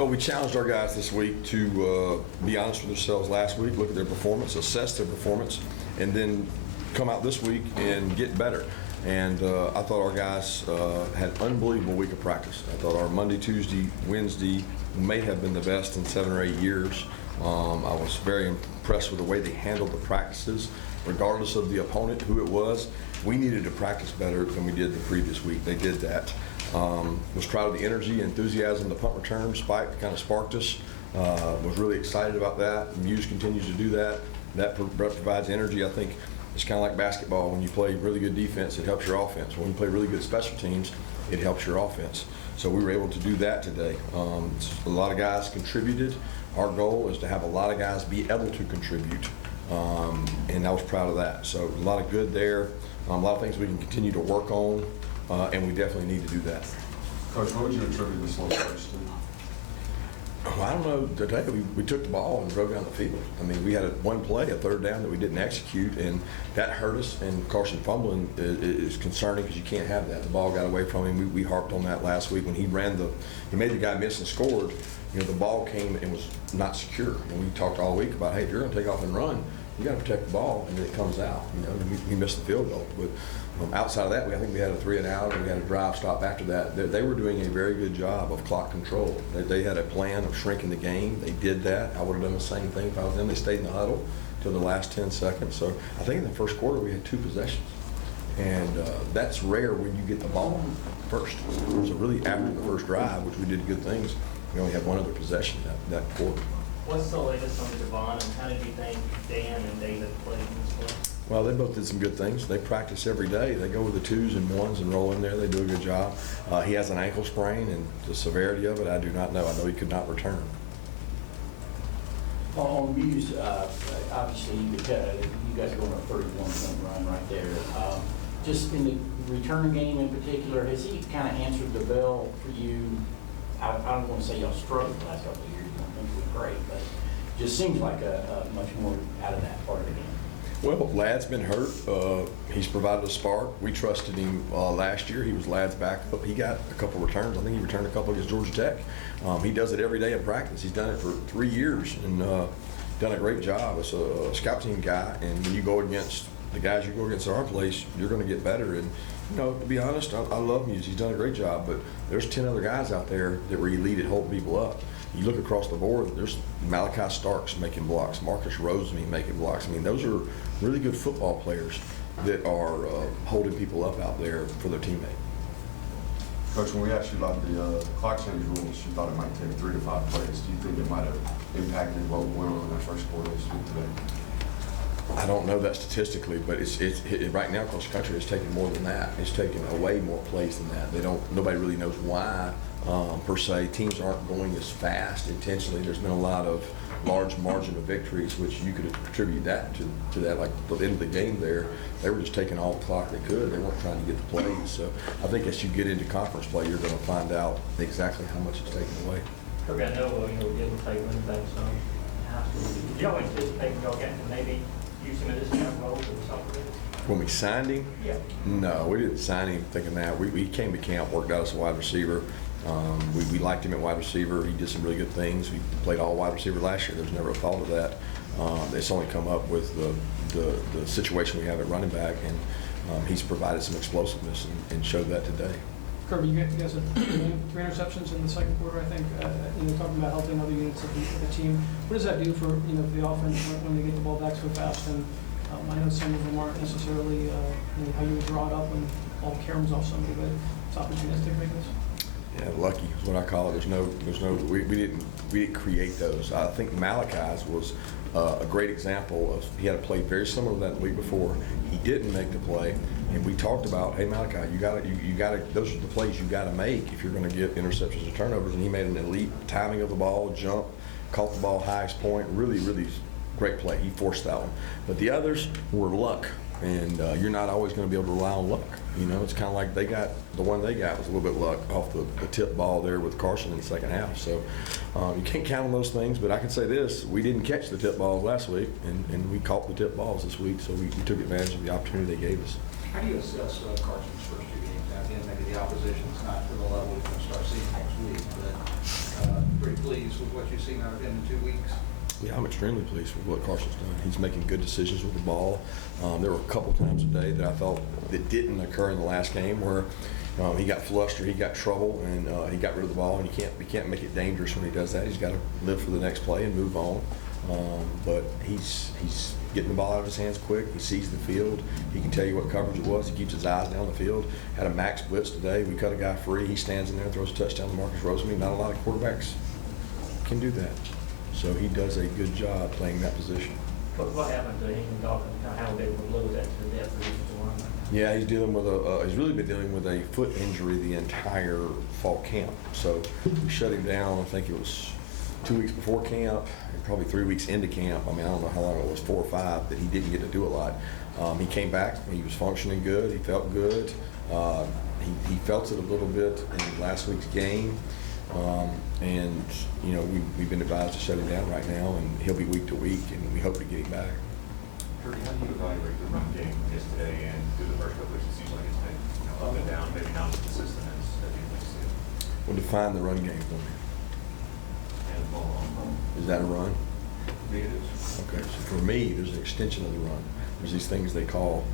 Well, we challenged our guys this week to be honest with themselves last week, look at their performance, assess their performance, and then come out this week and get better. And I thought our guys had an unbelievable week of practice. I thought our Monday, Tuesday, Wednesday may have been the best in 7 or 8 years. I was very impressed with the way they handled the practices, regardless of the opponent, who it was. We needed to practice better than we did the previous week. They did that. Was proud of the energy and enthusiasm the punt return. Spike kind of sparked us. Was really excited about that. Muse continues to do that. That provides energy. I think it's kind of like basketball. When you play really good defense, it helps your offense. When you play really good special teams, it helps your offense. So we were able to do that today. A lot of guys contributed. Our goal is to have a lot of guys be able to contribute, and I was proud of that. So a lot of good there. A lot of things we can continue to work on, and we definitely need to do that. Coach, what would you attribute this slow start to? Well, I don't know. Today we took the ball and drove down the field. I mean, we had one play, a third down, that we didn't execute, and that hurt us. And Carson fumbling is concerning because you can't have that. The ball got away from him. We harped on that last week when he made the guy miss and scored. You know, the ball came and was not secure. And we talked all week about, hey, if you're going to take off and run, you got to protect the ball, and then it comes out. You know, we missed the field goal. But outside of that, I think we had a 3 and out, and we had a drive stop after that. They were doing a very good job of clock control. They had a plan of shrinking the game. They did that. I would have done the same thing if I was them. They stayed in the huddle till the last 10 seconds. So I think in the first quarter we had 2 possessions. And that's rare when you get the ball first. So really after the first drive, which we did good things, we only had 1 other possession that quarter. What's the latest on Devon, and how did you think Dan and David played in this one? Well, they both did some good things. They practice every day. They go with the 2s and 1s and roll in there. They do a good job. He has an ankle sprain, and the severity of it, I do not know. I know he could not return. On Muse, obviously, you guys are going on a 31-point run right there. Just in the return game in particular, has he kind of answered the bell for you? I don't want to say y'all struggled the last couple of years. I don't think it was great, but just seems like a much more out of that part of the game. Well, Ladd's been hurt. He's provided a spark. We trusted him last year. He was Ladd's backup. He got a couple returns. I think he returned a couple against Georgia Tech. He does it every day in practice. He's done it for 3 years and done a great job as a scout team guy. And when you go against the guys you go against at our place, you're going to get better. And you know, to be honest, I love Muse. He's done a great job. But there's 10 other guys out there that were elite at holding people up. You look across the board, there's Malachi Starks making blocks, Marcus Rosenme making blocks. I mean, those are really good football players that are holding people up out there for their teammate. Coach, when we asked you about the clock change rules, you thought it might take 3 to 5 plays. Do you think it might have impacted what went on in that first quarter this week today? I don't know that statistically, but it's right now across the country it's taking more than that. It's taking away more plays than that. Nobody really knows why per se. Teams aren't going as fast intentionally. There's been a lot of large margin of victories, which you could attribute that to that. Like at the end of the game there, they were just taking all the clock they could. They weren't trying to get the plays. So I think as you get into conference play, you're going to find out exactly how much it's taken away. Kirby, I know we're getting play running back some. Did y'all anticipate y'all getting to maybe use him in this kind of role or something? When we signed him? Yeah. No, we didn't sign him thinking that. We came to camp, worked out as a wide receiver. We liked him at wide receiver. He did some really good things. We played all wide receiver last year. There's never a thought of that. It's only come up with the situation we have at running back, and he's provided some explosiveness and showed that today. Kirby, you guys had 3 interceptions in the second quarter, I think. Talking about helping other units of the team. What does that do for the offense when they get the ball back so fast? And I know some of them aren't necessarily how you would draw it up when all caroms off somebody, but it's opportunistic, I guess. Yeah, lucky is what I call it. We didn't create those. I think Malachi's was a great example of, he had a play very similar to that the week before. He didn't make the play, and we talked about, hey Malachi, you gotta, those are the plays you gotta make if you're going to get interceptions or turnovers. And he made an elite timing of the ball, jump, caught the ball highest point, really great play. He forced that one, but the others were luck. And you're not always going to be able to rely on luck. It's kind of like the one they got was a little bit luck off the tip ball there with Carson in the second half. So you can't count on those things, but I can say this, we didn't catch the tip balls last week, and we caught the tip balls this week, so we took advantage of the opportunity they gave us. How do you assess Carson's first 2 games? Now, again, maybe the opposition's not to the level we're going to start seeing next week, but pretty pleased with what you've seen out of him in 2 weeks? Yeah, I'm extremely pleased with what Carson's done. He's making good decisions with the ball. There were a couple times today that I thought that didn't occur in the last game where he got flushed or he got trouble and he got rid of the ball, and you can't make it dangerous when he does that. He's got to live for the next play and move on. But he's getting the ball out of his hands quick. He sees the field. He can tell you what coverage it was. He keeps his eyes down the field. Had a max blitz today. We cut a guy free. He stands in there and throws a touchdown to Marcus Rosemead. Not a lot of quarterbacks can do that. So he does a good job playing that position. What happened to him and Dawgs? How they were low that to the depth of the line? Yeah, he's dealing with he's really been dealing with a foot injury the entire fall camp. So we shut him down, I think it was 2 weeks before camp, and probably 3 weeks into camp. I mean, I don't know how long it was, 4 or 5, that he didn't get to do a lot. He came back, he was functioning good, he felt good. He felt it a little bit in last week's game. And, you know, we've been advised to shut him down right now, and he'll be week to week, and we hope to get him back. Kirby, how do you evaluate the run game yesterday and through the first couple weeks? It seems like it's been, up and down, maybe not as consistent as you think so. We'll define the run game for me. And the ball on. Is that a run? Me, it is. Okay, so for me, there's an extension of the run. There's these things they call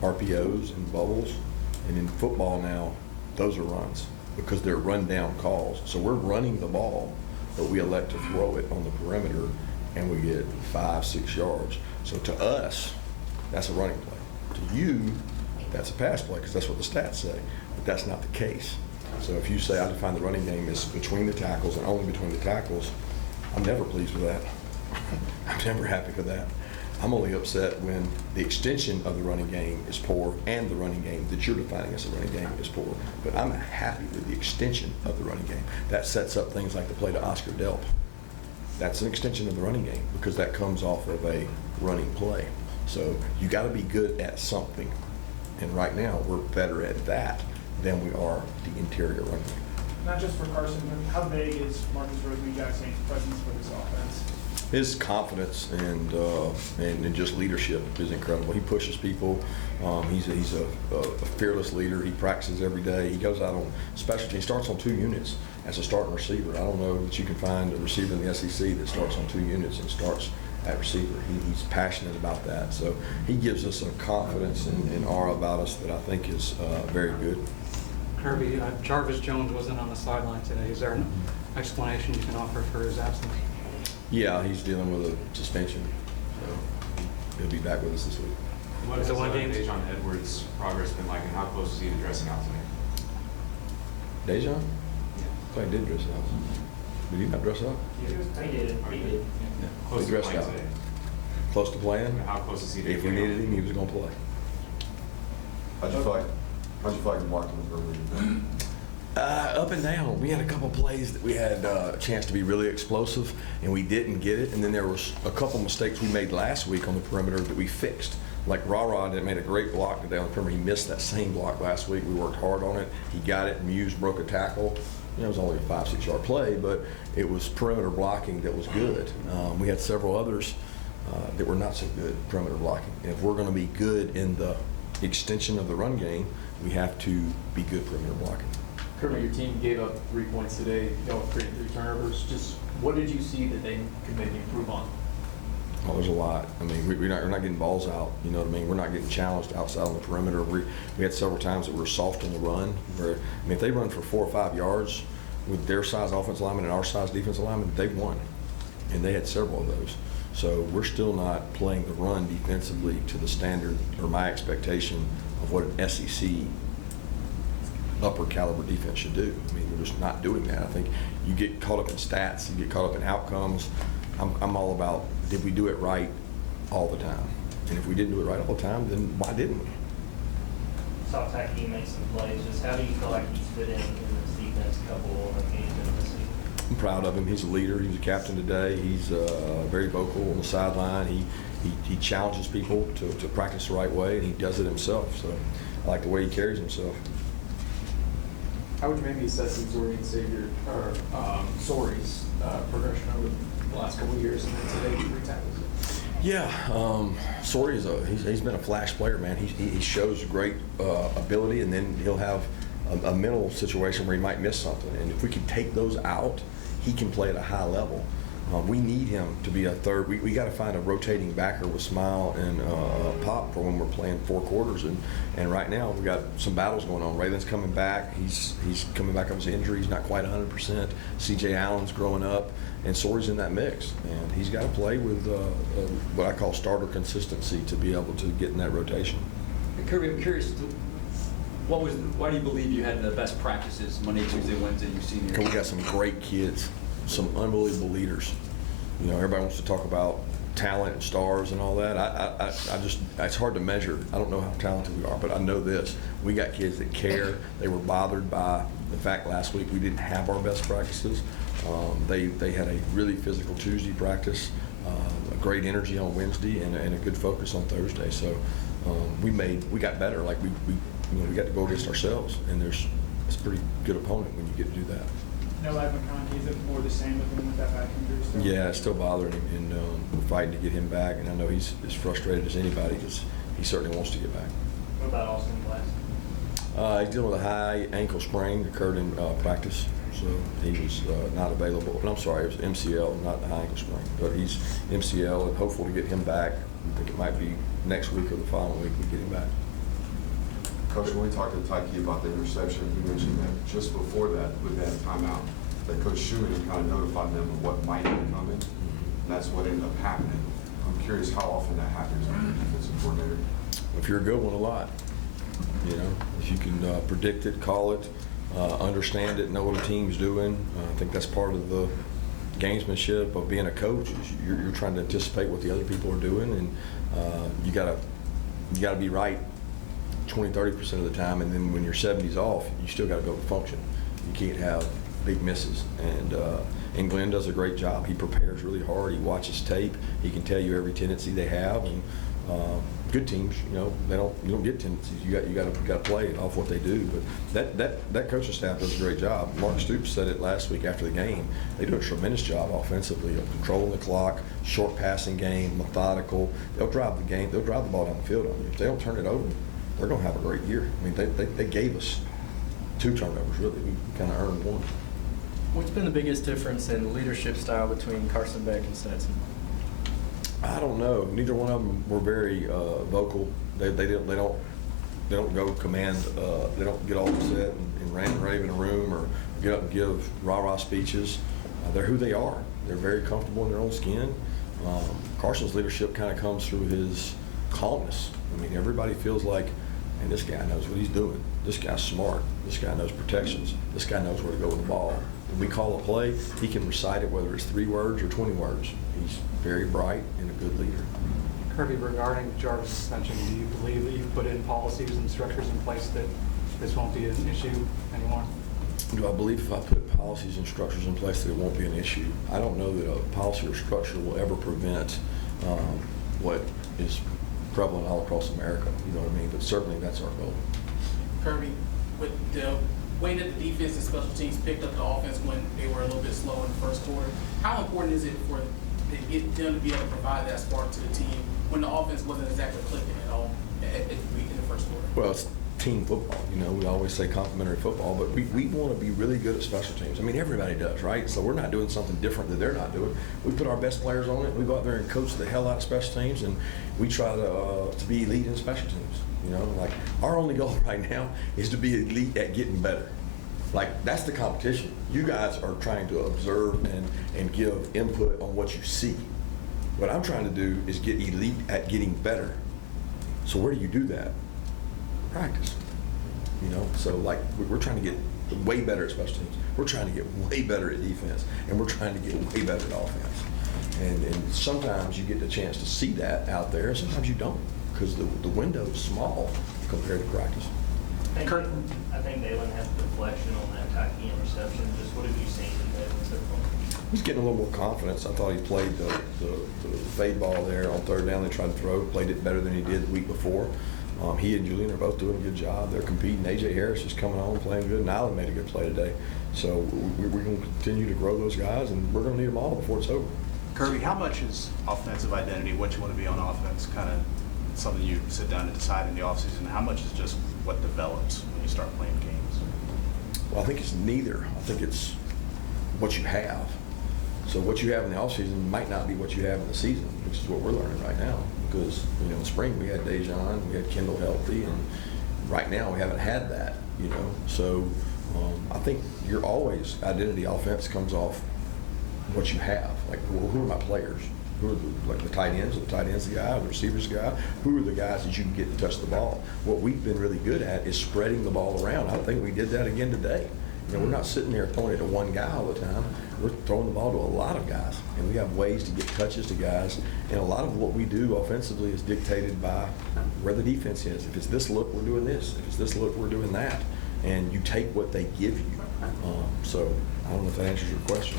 RPOs and bubbles, and in football now, those are runs because they're run-down calls. So we're running the ball, but we elect to throw it on the perimeter, and we get 5-6 yards. So to us, that's a running play. To you, that's a pass play because that's what the stats say, but that's not the case. So if you say I define the running game as between the tackles and only between the tackles, I'm never pleased with that. I'm never happy with that. I'm only upset when the extension of the running game is poor and the running game that you're defining as a running game is poor. But I'm happy with the extension of the running game. That sets up things like the play to Oscar Delp. That's an extension of the running game because that comes off of a running play. So you got to be good at something. And right now we're better at that than we are the interior running game. Not just for Carson, but how big is Marcus Rosemead Jackson's presence for this offense? His confidence and just leadership is incredible. He pushes people. He's a fearless leader. He practices every day. He goes out on specialty. He starts on 2 units as a starting receiver. I don't know that you can find a receiver in the SEC that starts on 2 units and starts at receiver. He's passionate about that. So he gives us a confidence and aura about us that I think is very good. Kirby, Jarvis Jones wasn't on the sideline today. Is there an explanation you can offer for his absence? Yeah, he's dealing with a suspension, so he'll be back with us this week. What has Dejon Edwards' progress been like, and how close is he to dressing out tonight? Dejon? I thought he did dress out. Did he not dress out? He did. He did. Close He to dressed playing out. today. Close to playing? How close is he to If we playing? needed him, he was going to play. How'd you feel like the blocking was early? Up and down. We had a couple plays that we had a chance to be really explosive, and we didn't get it. And then there was a couple mistakes we made last week on the perimeter that we fixed. Like Ra that made a great block today on the perimeter. He missed that same block last week. We worked hard on it. He got it. Muse broke a tackle. You know, it was only a 5-6 yard play, but it was perimeter blocking that was good. We had several others that were not so good perimeter blocking. And if we're going to be good in the extension of the run game, we have to be good perimeter blocking. Kirby, your team gave up 3 points today. Y'all created 3 turnovers. Just what did you see that they could maybe improve on? Oh, there's a lot. I mean, we're not getting balls out. You know what I mean? We're not getting challenged outside on the perimeter. We had several times that we were soft on the run. Where, I mean, if they run for 4 or 5 yards with their size offensive lineman and our size defensive lineman, they've won. And they had several of those. So we're still not playing the run defensively to the standard or my expectation of what an SEC upper caliber defense should do. I mean, we're just not doing that. I think you get caught up in stats, you get caught up in outcomes. I'm all about, did we do it right all the time? And if we didn't do it right all the time, then why didn't we? Saw Taki make some plays. Just how do you feel like he's fit in this defense couple of games in this season? I'm proud of him. He's a leader. He was a captain today. He's very vocal on the sideline. He challenges people to practice the right way, and he does it himself. So I like the way he carries himself. How would you maybe assess Zorian's Sori's progression over the last couple of years, and then today 3 tackles? Yeah, Sori he's been a flash player, man. He shows great ability, and then he'll have a mental situation where he might miss something. And if we could take those out, he can play at a high level. We need him to be a third. We got to find a rotating backer with Smile and Pop for when we're playing 4 quarters. And right now we got some battles going on. Raylan's coming back. He's coming back off his injury. He's not quite 100%. C.J. Allen's growing up, and Sori's in that mix. And he's got to play with what I call starter consistency to be able to get in that rotation. And Kirby, I'm curious, why do you believe you had the best practices Monday, Tuesday, Wednesday you've seen here? Because we got some great kids, some unbelievable leaders. You know, everybody wants to talk about talent and stars and all that. I just, it's hard to measure. I don't know how talented we are, but I know this. We got kids that care. They were bothered by the fact last week we didn't have our best practices. They had a really physical Tuesday practice, a great energy on Wednesday, and a good focus on Thursday. So we got better. Like we got to go against ourselves, and it's a pretty good opponent when you get to do that. No, like McConkey, is it more the same with him with that back injury still? Yeah, it's still bothering him, and we're fighting to get him back. And I know he's as frustrated as anybody because he certainly wants to get back. What about Austin Glass? He's dealing with a high ankle sprain that occurred in practice, so he was not available. And I'm sorry, it was MCL, not a high ankle sprain, but he's MCL, and hopeful to get him back. I think it might be next week or the following week we get him back. Coach, when we talked to Tyke about the interception, he mentioned that just before that, with that timeout, that Coach Schumann kind of notified them of what might be coming, and that's what ended up happening. I'm curious how often that happens with the defensive coordinator. If you're a good one, a lot. You know, if you can predict it, call it, understand it, know what a team's doing. I think that's part of the gamesmanship of being a coach. Is you're trying to anticipate what the other people are doing, and you gotta be right 20-30% of the time, and then when your 70's off, you still got to be able to function. You can't have big misses. And Glenn does a great job. He prepares really hard. He watches tape. He can tell you every tendency they have. And good teams, you know, you don't get tendencies. You got to play it off what they do. But that coaching staff does a great job. Mark Stoops said it last week after the game. They do a tremendous job offensively of controlling the clock, short passing game, methodical. They'll drive the game. They'll drive the ball down the field on you. If they don't turn it over, they're going to have a great year. I mean, they gave us 2 turnovers, really. We kind of earned 1. What's been the biggest difference in leadership style between Carson Beck and Stetson? I don't know. Neither one of them were very vocal. They don't go command. They don't get all upset and rant and rave in a room or get up and give rah-rah speeches. They're who they are. They're very comfortable in their own skin. Carson's leadership kind of comes through his calmness. I mean, everybody feels like, and this guy knows what he's doing. This guy's smart. This guy knows protections. This guy knows where to go with the ball. When we call a play, he can recite it whether it's 3 words or 20 words. He's very bright and a good leader. Kirby, regarding Jarvis' suspension, do you believe that you've put in policies and structures in place that this won't be an issue anymore? Do I believe if I put policies and structures in place that it won't be an issue? I don't know that a policy or structure will ever prevent what is prevalent all across America, you know what I mean? But certainly that's our goal. Kirby, with the way that the defense and special teams picked up the offense when they were a little bit slow in the first quarter, how important is it for them to be able to provide that spark to the team when the offense wasn't exactly clicking at all in the first quarter? Well, it's team football, you know. We always say complementary football, but we want to be really good at special teams. I mean, everybody does, right? So we're not doing something different that they're not doing. We put our best players on it. We go out there and coach the hell out of special teams, and we try to be elite in special teams. You know, like our only goal right now is to be elite at getting better. Like that's the competition. You guys are trying to observe and give input on what you see. What I'm trying to do is get elite at getting better. So where do you do that? Practice. You know, so like we're trying to get way better at special teams. We're trying to get way better at defense, and we're trying to get way better at offense. And sometimes you get the chance to see that out there, and sometimes you don't, because the window is small compared to practice. I think Dalen has a deflection on that Taki interception. Just what have you seen in Dalen so far? He's getting a little more confidence. I thought he played the fade ball there on 3rd down. They tried to throw, played it better than he did the week before. He and Julian are both doing a good job. They're competing. A.J. Harris is coming on playing good, and Allen made a good play today. So we're going to continue to grow those guys, and we're going to need them all before it's over. Kirby, how much is offensive identity, what you want to be on offense, kind of something you sit down and decide in the offseason? How much is just what develops when you start playing games? Well, I think it's neither. I think it's what you have. So what you have in the offseason might not be what you have in the season, which is what we're learning right now. Because, you know, in spring we had Dejan, we had Kendall healthy, and right now we haven't had that, you know. So I think you're always, identity offense comes off what you have. Like, well, who are my players? Who are the tight ends? Are the tight ends the guy? Are the receivers the guy? Who are the guys that you can get to touch the ball? What we've been really good at is spreading the ball around. I think we did that again today. You know, we're not sitting there throwing it to one guy all the time. We're throwing the ball to a lot of guys, and we have ways to get touches to guys. And a lot of what we do offensively is dictated by where the defense is. If it's this look, we're doing this. If it's this look, we're doing that. And you take what they give you. So I don't know if that answers your question.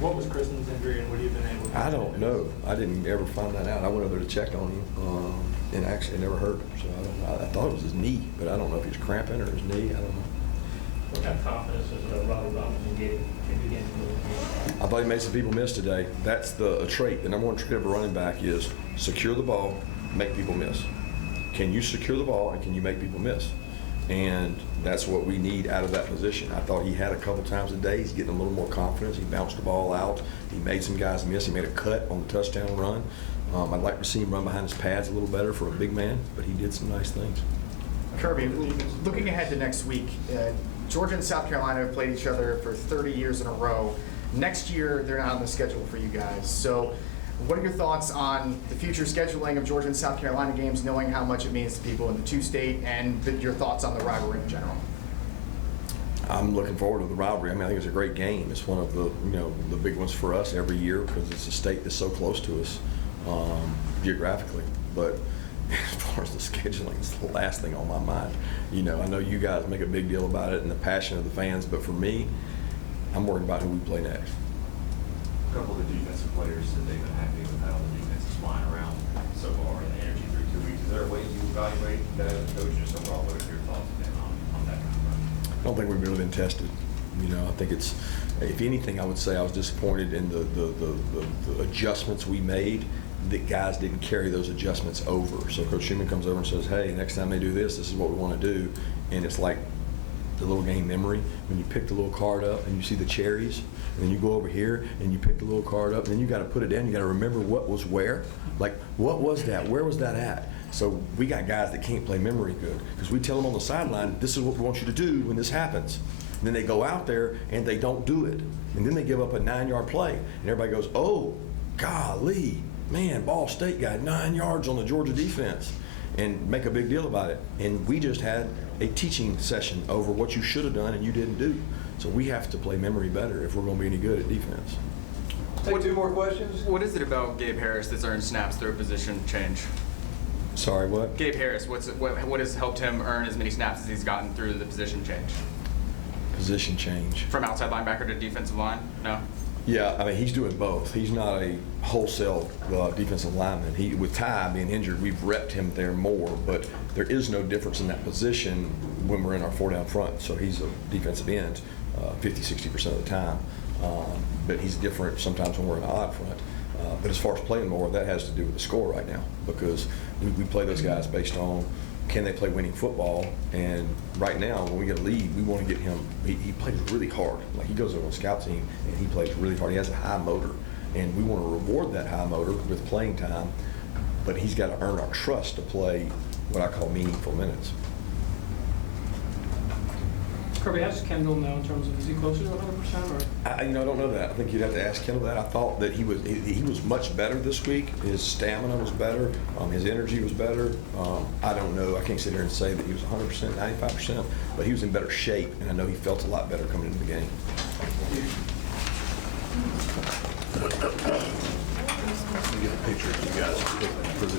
What was Kristen's injury and what have you been able to do? I don't know. I didn't ever find that out. I went over to check on him, and actually never heard him. So I don't know. I thought it was his knee, but I don't know if he's cramping or his knee. I don't know. What kind of confidence does Robbie Robinson get to begin to move? I thought he made some people miss today. That's a trait. The number one trait of a running back is secure the ball, make people miss. Can you secure the ball and can you make people miss? And that's what we need out of that position. I thought he had a couple times a day. He's getting a little more confidence. He bounced the ball out. He made some guys miss. He made a cut on the touchdown run. I'd like to see him run behind his pads a little better for a big man, but he did some nice things. Kirby, looking ahead to next week, Georgia and South Carolina have played each other for 30 years in a row. Next year, they're not on the schedule for you guys. So what are your thoughts on the future scheduling of Georgia and South Carolina games, knowing how much it means to people in the two-state, and your thoughts on the rivalry in general? I'm looking forward to the rivalry. I mean, I think it's a great game. It's one of the, you know, the big ones for us every year because it's a state that's so close to us geographically. But as far as the scheduling, it's the last thing on my mind. You know, I know you guys make a big deal about it and the passion of the fans, but for me, I'm worried about who we play next. A couple of the defensive players said they've been happy with how the defense is flying around so far and the energy through 2 weeks. Is there a way you evaluate that as a coach, just overall? What are your thoughts then on that kind of run? I don't think we've really been tested. You know, I think it's, if anything, I would say I was disappointed in the adjustments we made. That guys didn't carry those adjustments over. So Coach Schumann comes over and says, hey, next time they do this, this is what we want to do. And it's like the little game memory. When you pick the little card up and you see the cherries, and then you go over here and you pick the little card up, and then you got to put it down. You got to remember what was where. Like, what was that? Where was that at? So we got guys that can't play memory good because we tell them on the sideline, this is what we want you to do when this happens. And then they go out there and they don't do it. And then they give up a 9-yard play. And everybody goes, oh, golly. Man, Ball State got 9 yards on the Georgia defense and make a big deal about it. And we just had a teaching session over what you should have done and you didn't do. So we have to play memory better if we're going to be any good at defense. Take 2 more questions. What is it about Gabe Harris that's earned snaps through a position change? Sorry, what? Gabe Harris, what has helped him earn as many snaps as he's gotten through the position change? Position change. From outside linebacker to defensive line? No? Yeah, I mean, he's doing both. He's not a wholesale defensive lineman. With Ty being injured, we've repped him there more, but there is no difference in that position when we're in our 4-down front. So he's a defensive end 50-60% of the time. But he's different sometimes when we're in an odd front. But as far as playing more, that has to do with the score right now because we play those guys based on can they play winning football? And right now, when we get a lead, we want to get him. He plays really hard. Like he goes over on the scout team and he plays really hard. He has a high motor, and we want to reward that high motor with playing time. But he's got to earn our trust to play what I call meaningful minutes. Kirby, how does Kendall know in terms of, is he closer to 100% or? I don't know that. I think you'd have to ask Kendall that. I thought that he was much better this week. His stamina was better. His energy was better. I don't know. I can't sit here and say that he was 100%, 95%, but he was in better shape, and I know he felt a lot better coming into the game. Let me get a picture of you guys.